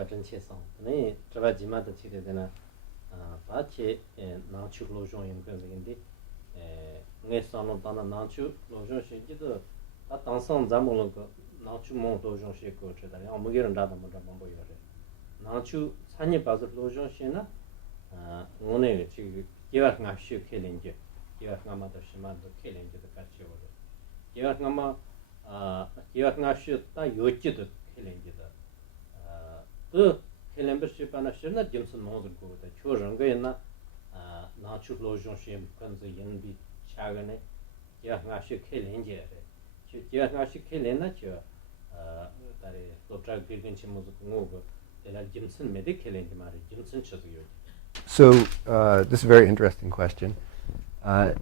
같은 체성. 네, 저가 지마도 치게 되나 다치 나추 로종 연구인데 내선은 다나 나추 로종 시기도 다 당선 잠을 그 나추 뭐 로종 시고 저다. 아무게는 다다 뭐 보여요. 나추 산이 바서 로종 시나 오늘 지금 기왕 앞시 켈린지 기왕 아마도 심한도 켈린지도 같이 오고 기왕 아마 기왕 앞시 다 요지도 켈린지도 그 켈린버시 바나시나 짐슨 모든 거다 초정가 있나 나추 로종 시엠 건즈 연비 차가네 기왕 앞시 켈린지 기왕 앞시 켈린나 저 다리 로트라 비근치 모두 공고 내가 짐슨 메디 켈린지 말이 짐슨 쳐도요. So this is a very interesting question. I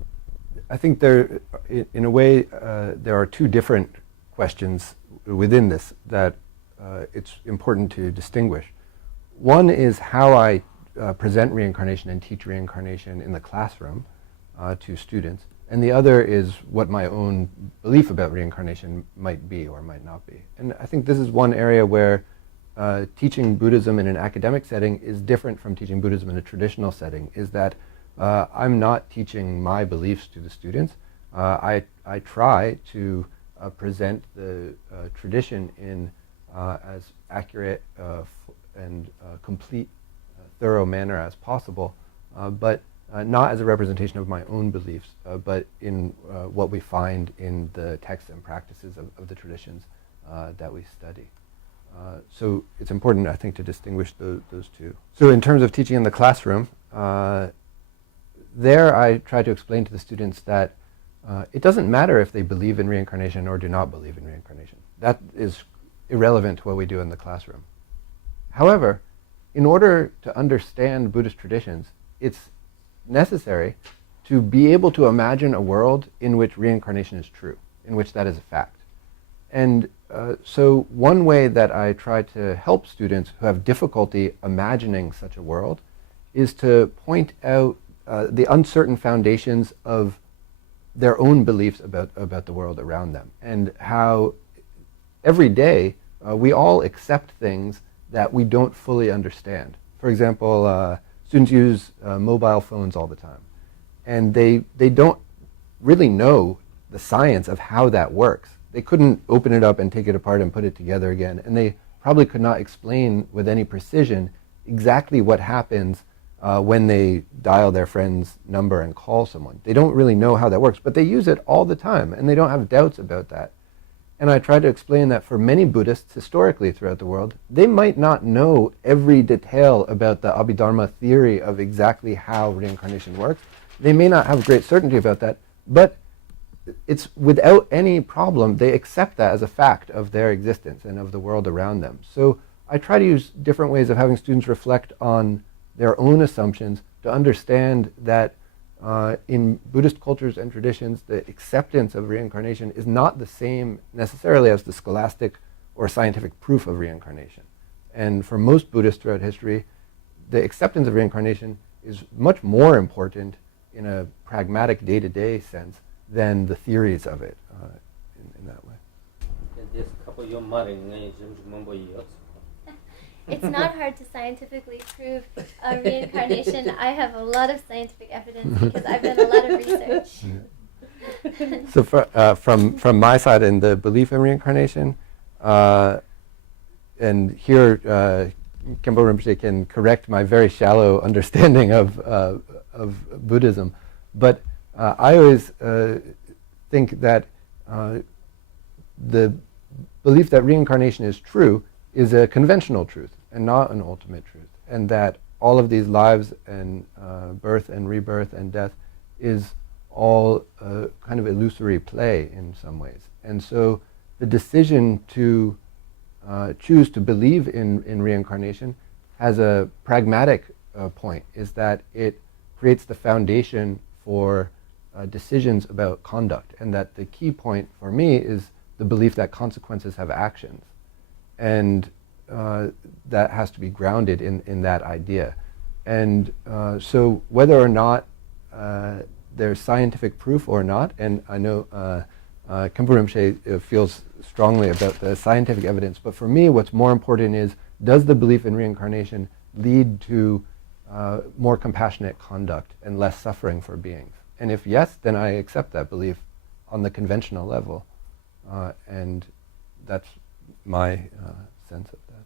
think there, in a way, there are two different questions within this that it's important to distinguish. One is how I present reincarnation and teach reincarnation in the classroom to students, and the other is what my own belief about reincarnation might be or might not be. And I think this is one area where teaching Buddhism in an academic setting is different from teaching Buddhism in a traditional setting, is that I'm not teaching my beliefs to the students. I try to present the tradition in as accurate and complete, thorough manner as possible, but not as a representation of my own beliefs, but in what we find in the texts and practices of the traditions that we study. So it's important, I think, to distinguish those two. So in terms of teaching in the classroom, there I try to explain to the students that it doesn't matter if they believe in reincarnation or do not believe in reincarnation. That is irrelevant to what we do in the classroom. However, in order to understand Buddhist traditions, it's necessary to be able to imagine a world in which reincarnation is true, in which that is a fact. And so one way that I try to help students who have difficulty imagining such a world is to point out the uncertain foundations of their own beliefs about the world around them, and how every day we all accept things that we don't fully understand. For example, students use mobile phones all the time, and they don't really know the science of how that works. They couldn't open it up and take it apart and put it together again, and they probably could not explain with any precision exactly what happens when they dial their friend's number and call someone. They don't really know how that works, but they use it all the time, and they don't have doubts about that. And I try to explain that for many Buddhists historically throughout the world, they might not know every detail about the Abhidharma theory of exactly how reincarnation works. They may not have great certainty about that, but it's without any problem, they accept that as a fact of their existence and of the world around them. So I try to use different ways of having students reflect on their own assumptions to understand that in Buddhist cultures and traditions, the acceptance of reincarnation is not the same necessarily as the scholastic or scientific proof of reincarnation. And for most Buddhists throughout history, the acceptance of reincarnation is much more important in a pragmatic day-to-day sense than the theories of it in that way. It's not hard to scientifically prove reincarnation. I have a lot of scientific evidence because I've done a lot of research. So from my side in the belief in reincarnation, and here Khenpo Rinpoche can correct my very shallow understanding of Buddhism, but I always think that the belief that reincarnation is true is a conventional truth and not an ultimate truth, and that all of these lives and birth and rebirth and death is all kind of illusory play in some ways. And so the decision to choose to believe in reincarnation has a pragmatic point, is that it creates the foundation for decisions about conduct, and that the key point for me is the belief that consequences have actions, and that has to be grounded in that idea. And so whether or not there's scientific proof or not, and I know Khenpo Rinpoche feels strongly about the scientific evidence, but for me what's more important is does the belief in reincarnation lead to more compassionate conduct and less suffering for beings? And if yes, then I accept that belief on the conventional level, and that's my sense of that.